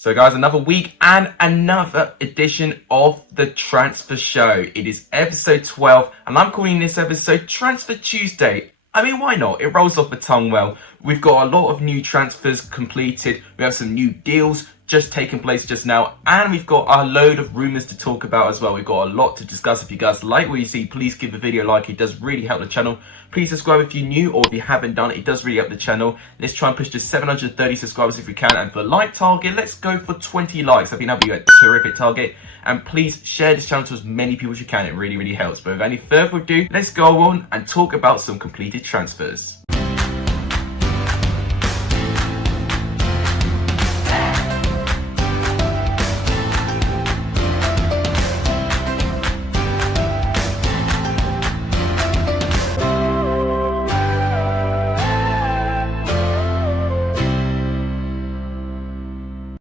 So guys, another week and another edition of the Transfer Show. It is episode 12 and I'm calling this episode Transfer Tuesday. I mean, why not? It rolls off the tongue well. We've got a lot of new transfers completed. We have some new deals just taking place just now. And we've got a load of rumours to talk about as well. We've got a lot to discuss. If you guys like what you see, please give the video a like. It does really help the channel. Please subscribe if you're new or if you haven't done it. It does really help the channel. Let's try and push to 730 subscribers if we can. And for the like target, let's go for 20 likes. I think that'll be a terrific target. And please share this channel to as many people as you can. It really, really helps. But without any further ado, let's go on and talk about some completed transfers.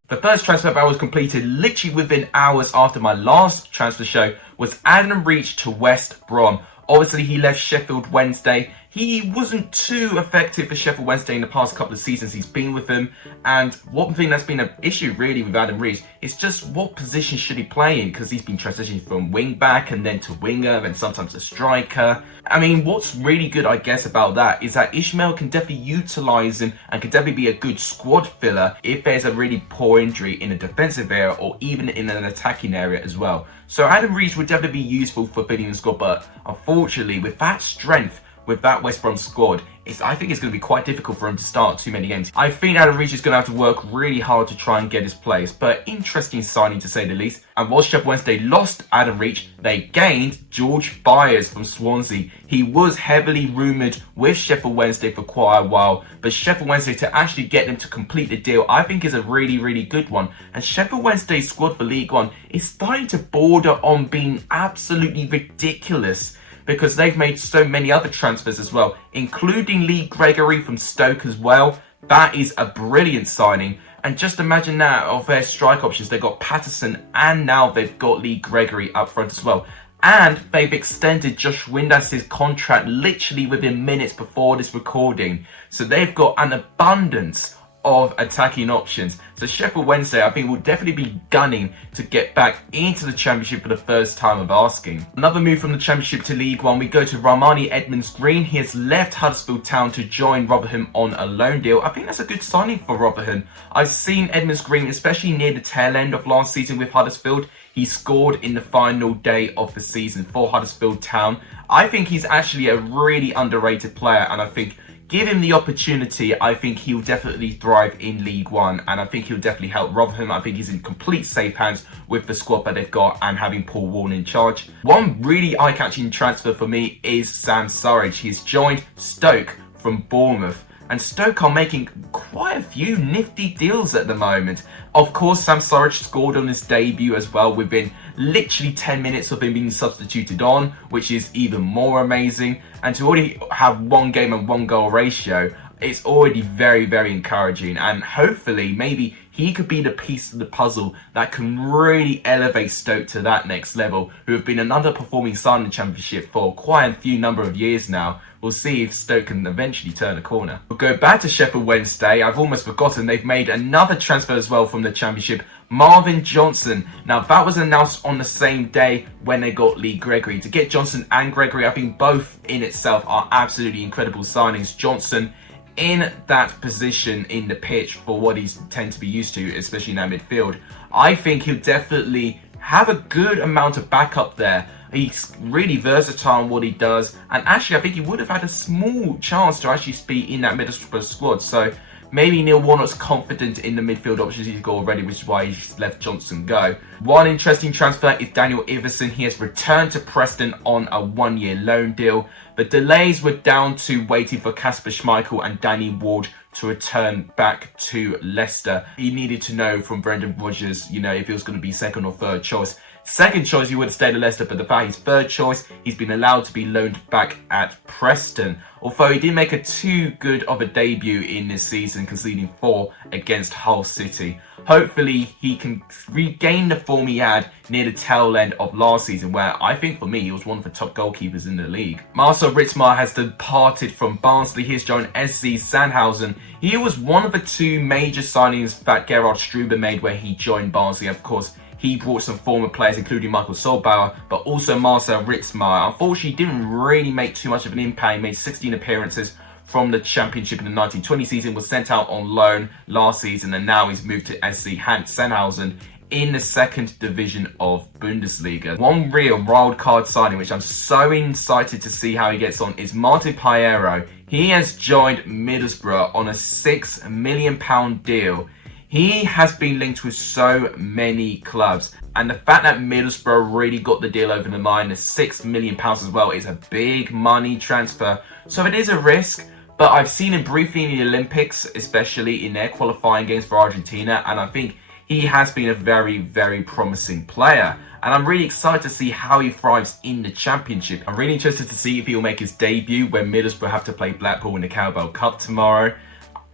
The first transfer that was completed literally within hours after my last transfer show was Adam Reach to West Brom. Obviously, he left Sheffield Wednesday. He wasn't too effective for Sheffield Wednesday in the past couple of seasons he's been with them. And one thing that's been an issue really with Adam Reach is just what position should he play in, because he's been transitioning from wing back and then to winger and sometimes a striker. I mean, what's really good, I guess, about that is that Ishmael can definitely utilise him and can definitely be a good squad filler if there's a really poor injury in a defensive area or even in an attacking area as well. So Adam Reach would definitely be useful for filling the squad, but unfortunately, with that strength, with that West Brom squad, I think it's going to be quite difficult for him to start too many games. I think Adam Reach is going to have to work really hard to try and get his place, but interesting signing to say the least. And while Sheffield Wednesday lost Adam Reach, they gained George Byers from Swansea. He was heavily rumoured with Sheffield Wednesday for quite a while, but Sheffield Wednesday to actually get them to complete the deal, I think is a really, really good one. And Sheffield Wednesday's squad for League One is starting to border on being absolutely ridiculous, because they've made so many other transfers as well, including GREGORY from Stoke as well. That is a brilliant signing. And just imagine that, of their strike options, they've got Paterson and now they've got GREGORY up front as well. And they've extended Josh Windas's contract literally within minutes before this recording. So they've got an abundance of attacking options. So Sheffield Wednesday, I think, will definitely be gunning to get back into the Championship for the first time of asking. Another move from the Championship to League One, we go to Rarmani Edmonds-Green. He has left Huddersfield Town to join Rotherham on a loan deal. I think that's a good signing for Rotherham. I've seen Edmonds-Green, especially near the tail end of last season with Huddersfield. He scored in the final day of the season for Huddersfield Town. I think he's actually a really underrated player, and I think give him the opportunity, I think he'll definitely thrive in League One, and I think he'll definitely help Rotherham. I think he's in complete safe hands with the squad that they've got and having Paul Warne in charge. One really eye-catching transfer for me is Sam Surridge. He's joined Stoke from Bournemouth, and Stoke are making quite a few nifty deals at the moment. Of course, Sam Surridge scored on his debut as well within literally 10 minutes of him being substituted on, which is even more amazing. And to already have 1 game and 1 goal ratio, it's already very, very encouraging. And hopefully, maybe he could be the piece of the puzzle that can really elevate Stoke to that next level, who have been an underperforming side in the Championship for quite a few number of years now. We'll see if Stoke can eventually turn a corner. We'll go back to Sheffield Wednesday. I've almost forgotten they've made another transfer as well from the Championship. Marvin Johnson. Now, that was announced on the same day when they got GREGORY. To get Johnson and GREGORY, I think both in itself are absolutely incredible signings. Johnson in that position in the pitch for what he's tend to be used to, especially in that midfield. I think he'll definitely have a good amount of backup there. He's really versatile in what he does, and actually I think he would have had a small chance to actually be in that Middlesbrough squad. So maybe Neil Warnock's confident in the midfield options he's got already, which is why he's let Johnson go. One interesting transfer is Daniel Iverson. He has returned to Preston on a 1-year loan deal. The delays were down to waiting for Kasper Schmeichel and Danny Ward to return back to Leicester. He needed to know from Brendan Rodgers, if he was going to be second or third choice. second choice, he would have stayed at Leicester, but the fact he's third choice, he's been allowed to be loaned back at Preston. Although he didn't make a too good of a debut in this season, conceding 4 against Hull City. Hopefully, he can regain the form he had near the tail end of last season, where I think for me, he was one of the top goalkeepers in the league. Marcel Ritzmar has departed from Barnsley. He's joined SC Sandhausen. He was one of the 2 major signings that Gerhard Struber made where he joined Barnsley. Of course, he brought some former players, including Michael Solbauer, but also Marcel Ritzmar. Unfortunately, he didn't really make too much of an impact. He made 16 appearances from the Championship in the 1920 season, was sent out on loan last season, and now he's moved to SC Sandhausen in the 2nd division of Bundesliga. One real wild card signing, which I'm so excited to see how he gets on, is Martin Paero. He has joined Middlesbrough on a £6 million deal. He has been linked with so many clubs, and the fact that Middlesbrough really got the deal over the line, the £6 million as well, is a big money transfer. So it is a risk, but I've seen him briefly in the Olympics, especially in their qualifying games for Argentina, and I think he has been a very, very promising player. And I'm really excited to see how he thrives in the Championship. I'm really interested to see if he'll make his debut when Middlesbrough have to play Blackpool in the Carabao Cup tomorrow.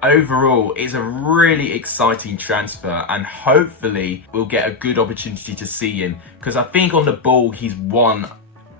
Overall, it's a really exciting transfer, and hopefully we'll get a good opportunity to see him, because I think on the ball he's one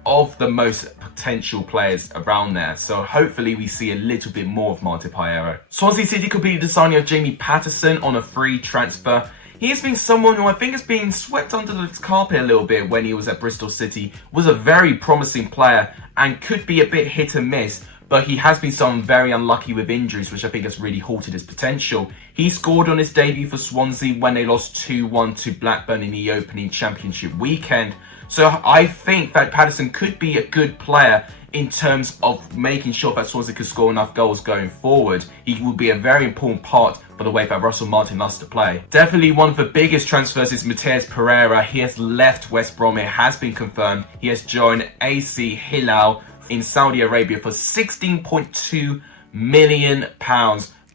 of the most potential players around there. So hopefully we see a little bit more of Martin Paero. Swansea City completed the signing of Jamie Paterson on a free transfer. He has been someone who I think has been swept under the carpet a little bit when he was at Bristol City. Was a very promising player and could be a bit hit and miss, but he has been someone very unlucky with injuries, which I think has really halted his potential. He scored on his debut for Swansea when they lost 2-1 to Blackburn in the opening Championship weekend. So I think that Paterson could be a good player in terms of making sure that Swansea could score enough goals going forward. He will be a very important part for the way that Russell Martin loves to play. Definitely one of the biggest transfers is Matheus Pereira. He has left West Brom. It has been confirmed. He has joined AC Hilal in Saudi Arabia for £16.2 million.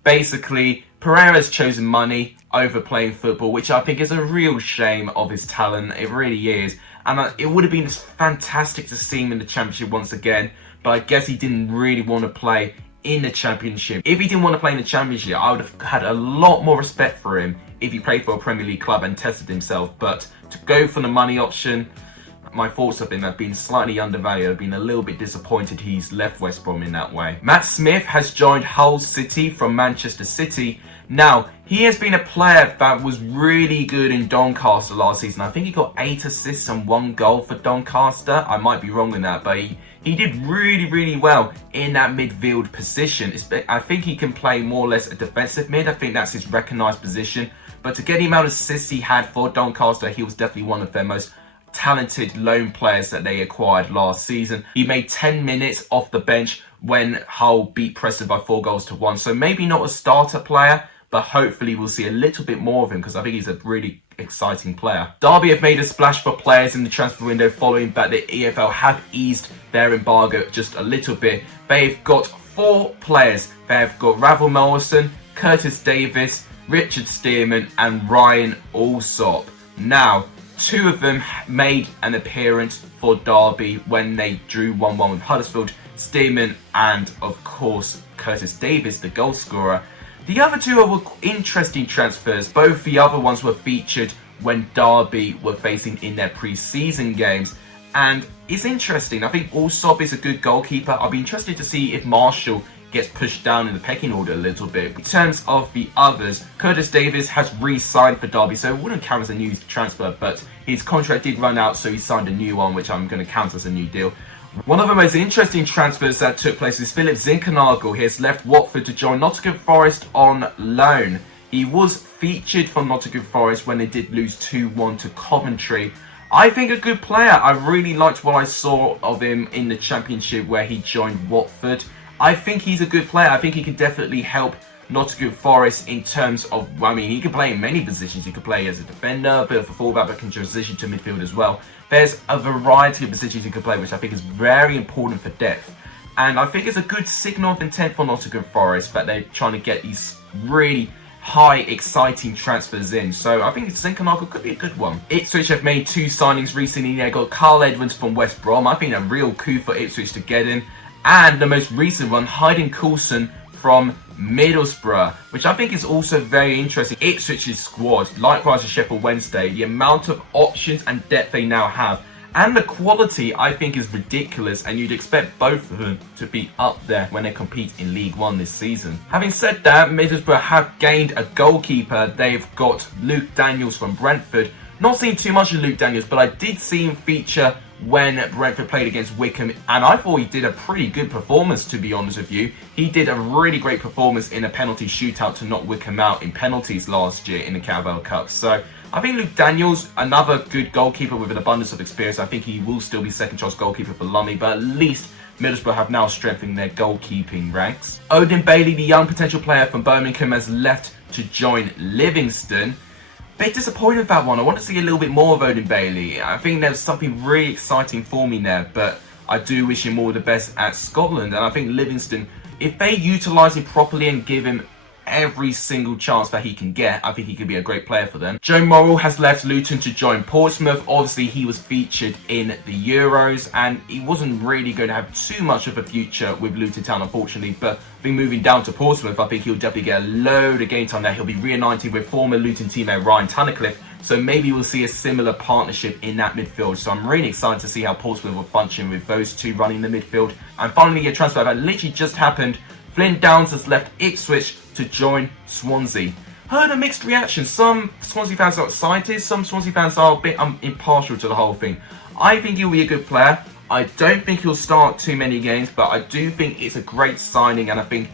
Basically, Pereira has chosen money over playing football, which I think is a real shame of his talent. It really is. And it would have been fantastic to see him in the Championship once again, but I guess he didn't really want to play in the Championship. If he didn't want to play in the Championship, I would have had a lot more respect for him if he played for a Premier League club and tested himself. But to go for the money option, my thoughts of him have been slightly undervalued. I've been a little bit disappointed he's left West Brom in that way. Matt Smith has joined Hull City from Manchester City. Now, he has been a player that was really good in Doncaster last season. I think he got 8 assists and 1 goal for Doncaster. I might be wrong in that, but he did really, really well in that midfield position. I think he can play more or less a defensive mid. I think that's his recognised position. But to get him out of assists he had for Doncaster, he was definitely one of their most talented loan players that they acquired last season. He made 10 minutes off the bench when Hull beat Preston by 4-1. So maybe not a starter player, but hopefully we'll see a little bit more of him because I think he's a really exciting player. Derby have made a splash for players in the transfer window following that the EFL have eased their embargo just a little bit. They've got 4 players. They've got Ravel Morrison, Curtis Davis, Richard Stearman and Ryan Alsop. Now, 2 of them made an appearance for Derby when they drew 1-1 with Huddersfield. Stearman and, of course, Curtis Davis, the goal scorer. The other 2 were interesting transfers. Both the other ones were featured when Derby were facing in their pre-season games. And it's interesting. I think Alsop is a good goalkeeper. I'll be interested to see if Marshall gets pushed down in the pecking order a little bit. In terms of the others, Curtis Davis has re-signed for Derby, so it wouldn't count as a new transfer, but his contract did run out, so he signed a new one, which I'm going to count as a new deal. One of the most interesting transfers that took place is Philip Zinkernagel. He has left Watford to join Nottingham Forest on loan. He was featured for Nottingham Forest when they did lose 2-1 to Coventry. I think a good player. I really liked what I saw of him in the Championship where he joined Watford. I think he's a good player. I think he can definitely help Nottingham Forest in terms of, I mean, he can play in many positions. He can play as a defender, a bit of a fullback, but can transition to midfield as well. There's a variety of positions he can play, which I think is very important for depth. And I think it's a good signal of intent for Nottingham Forest that they're trying to get these really high, exciting transfers in. So I think Zinchenko could be a good one. Ipswich have made 2 signings recently. They got Carl Edwards from West Brom. I think a real coup for Ipswich to get in. And the most recent one, Hayden Coulson from Middlesbrough, which I think is also very interesting. Ipswich's squad, likewise as Sheffield Wednesday, the amount of options and depth they now have, and the quality, I think, is ridiculous, and you'd expect both of them to be up there when they compete in League One this season. Having said that, Middlesbrough have gained a goalkeeper. They've got Luke Daniels from Brentford. Not seen too much of Luke Daniels, but I did see him feature when Brentford played against Wickham, and I thought he did a pretty good performance, to be honest with you. He did a really great performance in a penalty shootout to knock Wickham out in penalties last year in the Carabao Cup. So I think Luke Daniels, another good goalkeeper with an abundance of experience. I think he will still be second choice goalkeeper for Lumley, but at least Middlesbrough have now strengthened their goalkeeping ranks. Odin Bailey, the young potential player from Birmingham, has left to join Livingston. Bit disappointed with that one. I want to see a little bit more of Odin Bailey. I think there's something really exciting for me there, but I do wish him all the best at Scotland. And I think Livingston, if they utilise him properly and give him every single chance that he can get, I think he could be a great player for them. Joe Morrell has left Luton to join Portsmouth. Obviously, he was featured in the Euros, and he wasn't really going to have too much of a future with Luton Town, unfortunately. But I think moving down to Portsmouth, I think he'll definitely get a load of game time there. He'll be reunited with former Luton teammate Ryan Tunnicliffe, so maybe we'll see a similar partnership in that midfield. So I'm really excited to see how Portsmouth will function with those two running the midfield. And finally, a transfer that literally just happened. Flynn Downs has left Ipswich to join Swansea. Heard a mixed reaction. Some Swansea fans are excited, some Swansea fans are a bit impartial to the whole thing. I think he'll be a good player. I don't think he'll start too many games, but I do think it's a great signing, and I think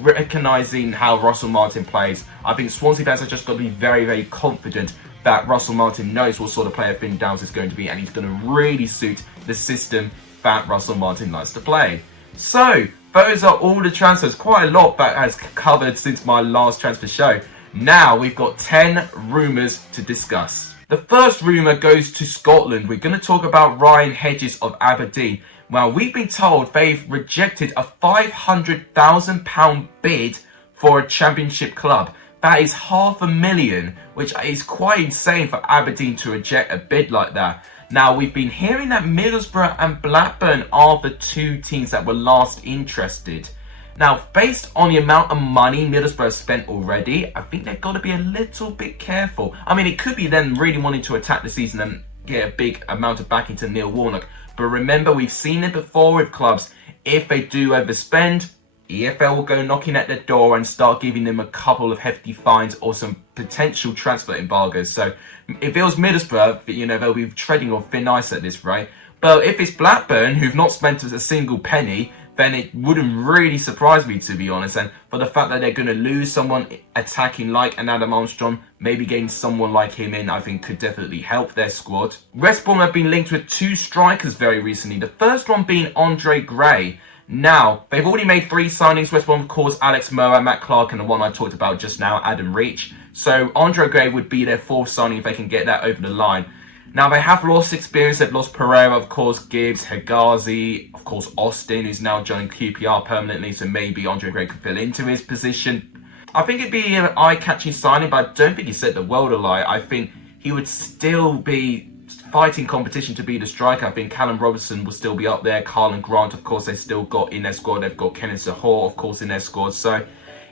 recognising how Russell Martin plays, I think Swansea fans have just got to be very, very confident that Russell Martin knows what sort of player Flynn Downs is going to be, and he's going to really suit the system that Russell Martin likes to play. So, those are all the transfers. Quite a lot that has covered since my last transfer show. Now we've got 10 rumours to discuss. The first rumour goes to Scotland. We're going to talk about Ryan Hedges of Aberdeen. Well, we've been told they've rejected a £500,000 bid for a championship club. That is $500,000, which is quite insane for Aberdeen to reject a bid like that. Now, we've been hearing that Middlesbrough and Blackburn are the two teams that were last interested. Now, based on the amount of money Middlesbrough have spent already, I think they've got to be a little bit careful. I mean, it could be them really wanting to attack the season and get a big amount of backing to Neil Warnock. But remember, we've seen it before with clubs. If they do overspend, EFL will go knocking at their door and start giving them a couple of hefty fines or some potential transfer embargoes. So if it was Middlesbrough, you know, they'll be treading on thin ice at this rate. But if it's Blackburn, who've not spent a single penny, then it wouldn't really surprise me, to be honest. And for the fact that they're going to lose someone attacking like an Adam Armstrong, maybe getting someone like him in, I think could definitely help their squad. West Brom have been linked with 2 strikers very recently. The first one being Andre Gray. Now, they've already made 3 signings. West Brom, of course, Alex Moa, Matt Clark, and the one I talked about just now, Adam Reach. So Andre Gray would be their 4th signing if they can get that over the line. Now, they have lost experience. They've lost Pereira, of course, Gibbs, Hegazi, of course, Austin, who's now joining QPR permanently, so maybe Andre Gray could fill into his position. I think it'd be an eye-catching signing, but I don't think he set the world alight. I think he would still be fighting competition to be the striker. I think Callum Robertson will still be up there. Carlin Grant, of course, they've still got in their squad. They've got Kenneth Sahor, of course, in their squad. So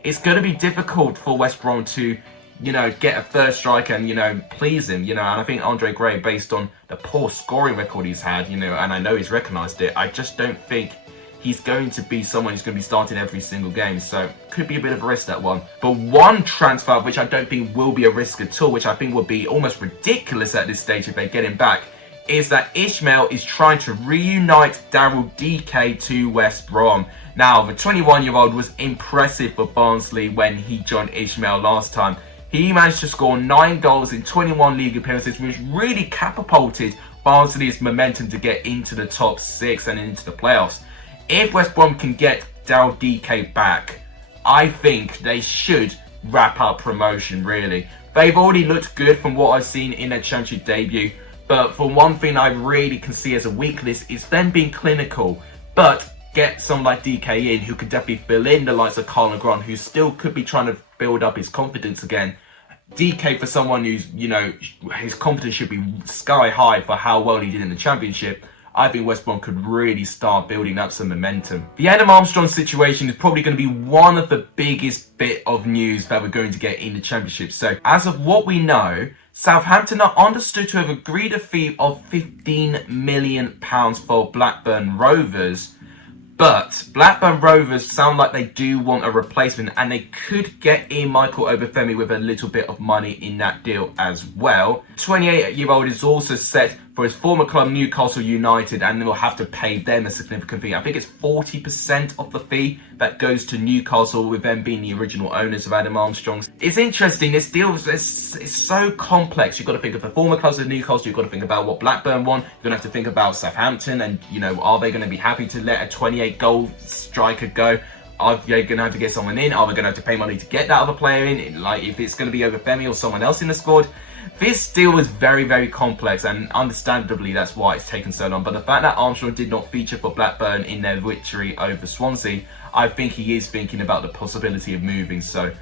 it's going to be difficult for West Brom to, you know, get a 3rd striker and, you know, please him, you know. And I think Andre Gray, based on the poor scoring record he's had, you know, and I know he's recognised it, I just don't think he's going to be someone who's going to be starting every single game. So could be a bit of a risk, that one. But one transfer which I don't think will be a risk at all, which I think would be almost ridiculous at this stage if they get him back, is that Ishmael is trying to reunite Daryl DK to West Brom. Now, the 21-year-old was impressive for Barnsley when he joined Ishmael last time. He managed to score 9 goals in 21 league appearances, which really catapulted Barnsley's momentum to get into the top 6 and into the playoffs. If West Brom can get Daryl DK back, I think they should wrap up promotion, really. They've already looked good from what I've seen in their championship debut, but for one thing I really can see as a weakness is them being clinical. But get someone like DK in who could definitely fill in the likes of Carl Grant, who still could be trying to build up his confidence again. DK for someone who's, you know, his confidence should be sky high for how well he did in the championship. I think West Brom could really start building up some momentum. The Adam Armstrong situation is probably going to be one of the biggest bit of news that we're going to get in the championship. So as of what we know, Southampton are understood to have agreed a fee of £15 million for Blackburn Rovers. But Blackburn Rovers sound like they do want a replacement, and they could get in Michael Obafemi with a little bit of money in that deal as well. 28-year-old is also set for his former club Newcastle United, and they'll have to pay them a significant fee. I think it's 40% of the fee that goes to Newcastle, with them being the original owners of Adam Armstrong's. It's interesting, this deal is so complex. You've got to think of the former clubs of Newcastle, you've got to think about what Blackburn want, you're going to have to think about Southampton, and, you know, are they going to be happy to let a 28-goal striker go? Are they going to have to get someone in? Are they going to have to pay money to get that other player in? Like, if it's going to be Obafemi or someone else in the squad? This deal is very, very complex, and understandably that's why it's taken so long. But the fact that Armstrong did not feature for Blackburn in their victory over Swansea, I think he is thinking about the possibility of moving. So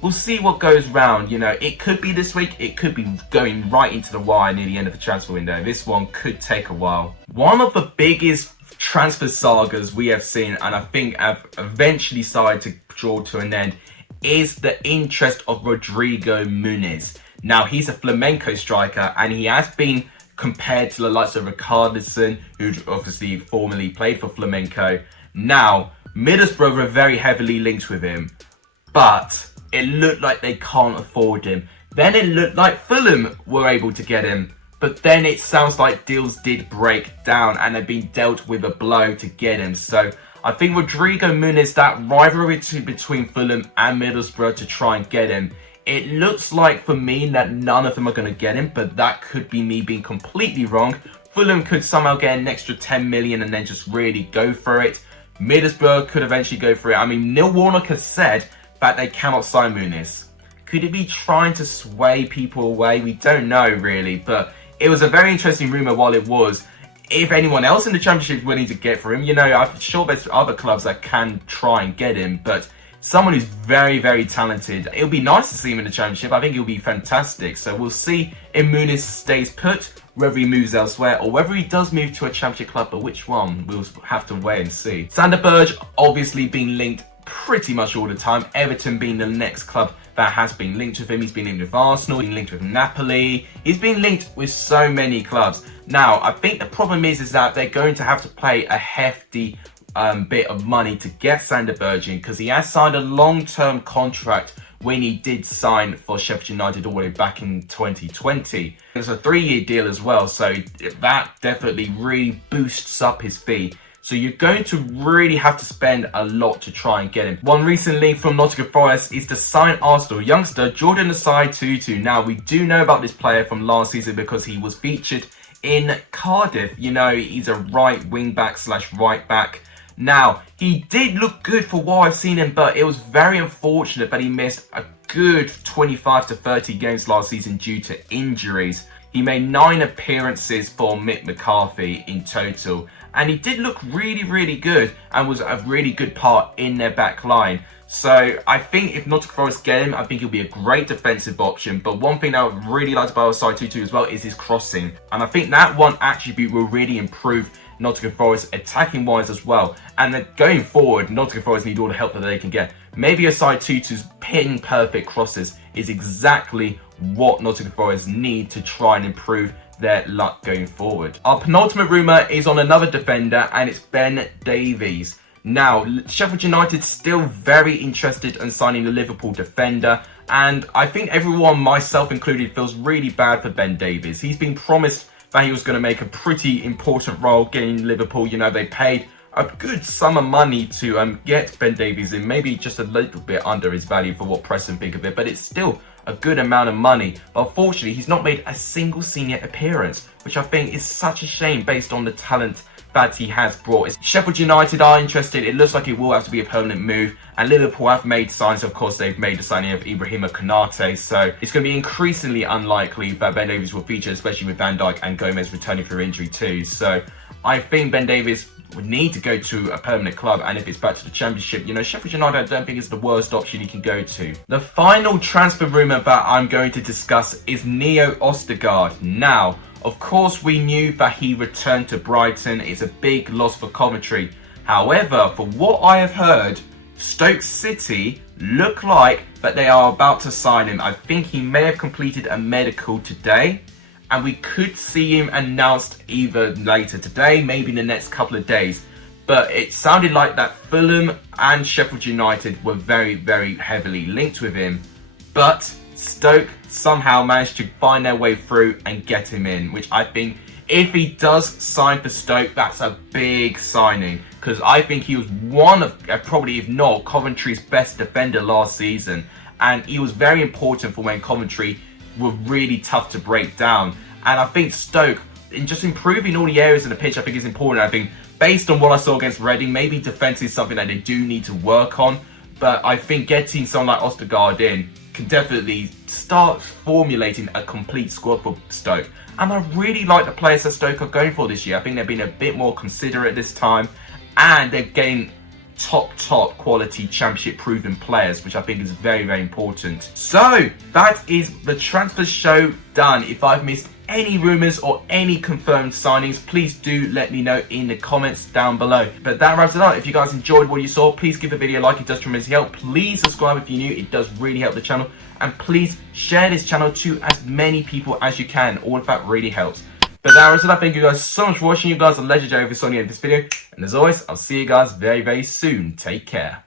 we'll see what goes round. You know, it could be this week, it could be going right into the wire near the end of the transfer window. This one could take a while. One of the biggest transfer sagas we have seen, and I think have eventually started to draw to an end, is the interest of Rodrigo Muniz. Now, he's a flamenco striker, and he has been compared to the likes of Richarlison, who obviously formerly played for Flamenco. Now, Middlesbrough were very heavily linked with him, but it looked like they can't afford him. Then it looked like Fulham were able to get him, but then it sounds like deals did break down and they've been dealt with a blow to get him. So I think Rodrigo Muniz, that rivalry between Fulham and Middlesbrough to try and get him, it looks like for me that none of them are going to get him, but that could be me being completely wrong. Fulham could somehow get an extra 10 million and then just really go for it. Middlesbrough could eventually go for it. I mean, Neil Warnock has said that they cannot sign Muniz. Could it be trying to sway people away? We don't know really, but it was a very interesting rumour while it was. If anyone else in the Championship is willing to get for him, you know, I'm sure there's other clubs that can try and get him, but someone who's very, very talented. It'll be nice to see him in the Championship. I think it'll be fantastic. So we'll see if Muniz stays put, whether he moves elsewhere, or whether he does move to a Championship club, but which one, we'll have to wait and see. Sander Berge obviously being linked pretty much all the time. Everton being the next club that has been linked with him. He's been linked with Arsenal, he's been linked with Napoli. He's been linked with so many clubs. Now, I think the problem is that they're going to have to pay a hefty bit of money to get Sander Berge in, because he has signed a long-term contract when he did sign for Sheffield United all the way back in 2020. It's a 3-year deal as well, so that definitely really boosts up his fee. So you're going to really have to spend a lot to try and get him. One recent link from Nottingham Forest is to sign Arsenal youngster Jordan Asai-Tutu. Now, we do know about this player from last season because he was featured in Cardiff. You know, he's a right wing back / right back. Now, he did look good for what I've seen him, but it was very unfortunate that he missed a good 25 to 30 games last season due to injuries. He made 9 appearances for Mick McCarthy in total, and he did look really, really good and was a really good part in their back line. So I think if Nottingham Forest get him, I think he'll be a great defensive option. But one thing that I really liked about Asai-Tutu as well is his crossing. And I think that one attribute will really improve Nottingham Forest attacking wise as well. And then going forward, Nottingham Forest need all the help that they can get. Maybe Asai-Tutu's pin perfect crosses is exactly what Nottingham Forest need to try and improve their luck going forward. Our penultimate rumour is on another defender, and it's Ben Davies. Now, Sheffield United still very interested in signing the Liverpool defender, and I think everyone, myself included, feels really bad for Ben Davies. He's been promised that he was going to make a pretty important role getting Liverpool. You know, they paid a good sum of money to get Ben Davies in, maybe just a little bit under his value for what Preston think of it, but it's still a good amount of money. But unfortunately, he's not made a single senior appearance, which I think is such a shame based on the talent that he has brought. Sheffield United are interested. It looks like it will have to be a permanent move, and Liverpool have made signs. Of course, they've made the signing of Ibrahima Konate, so it's going to be increasingly unlikely that Ben Davies will feature, especially with Van Dijk and Gomez returning for injury too. So I think Ben Davies would need to go to a permanent club, and if it's back to the Championship, you know, Sheffield United I don't think is the worst option he can go to. The final transfer rumour that I'm going to discuss is Neo Ostigard. Now, of course, we knew that he returned to Brighton. It's a big loss for Coventry. However, for what I have heard, Stoke City look like that they are about to sign him. I think he may have completed a medical today, and we could see him announced either later today, maybe in the next couple of days. But it sounded like that Fulham and Sheffield United were very, very heavily linked with him. But Stoke somehow managed to find their way through and get him in, which I think, if he does sign for Stoke, that's a big signing. Because I think he was one of, probably if not, Coventry's best defender last season. And he was very important for when Coventry were really tough to break down. And I think Stoke, in just improving all the areas in the pitch, I think is important. I think based on what I saw against Reading, maybe defence is something that they do need to work on. But I think getting someone like Ostigard in can definitely start formulating a complete squad for Stoke. And I really like the players that Stoke are going for this year. I think they've been a bit more considerate this time. And they're getting top quality Championship proven players, which I think is very, very important. So that is the transfer show done. If I've missed any rumours or any confirmed signings, please do let me know in the comments down below. But that wraps it up. If you guys enjoyed what you saw, please give the video a like. It does tremendously help. Please subscribe if you're new. It does really help the channel. And please share this channel to as many people as you can. All of that really helps. But that was it. Thank you guys so much for watching. You guys are legendary if you saw the end of this video. And as always, I'll see you guys very, very soon. Take care.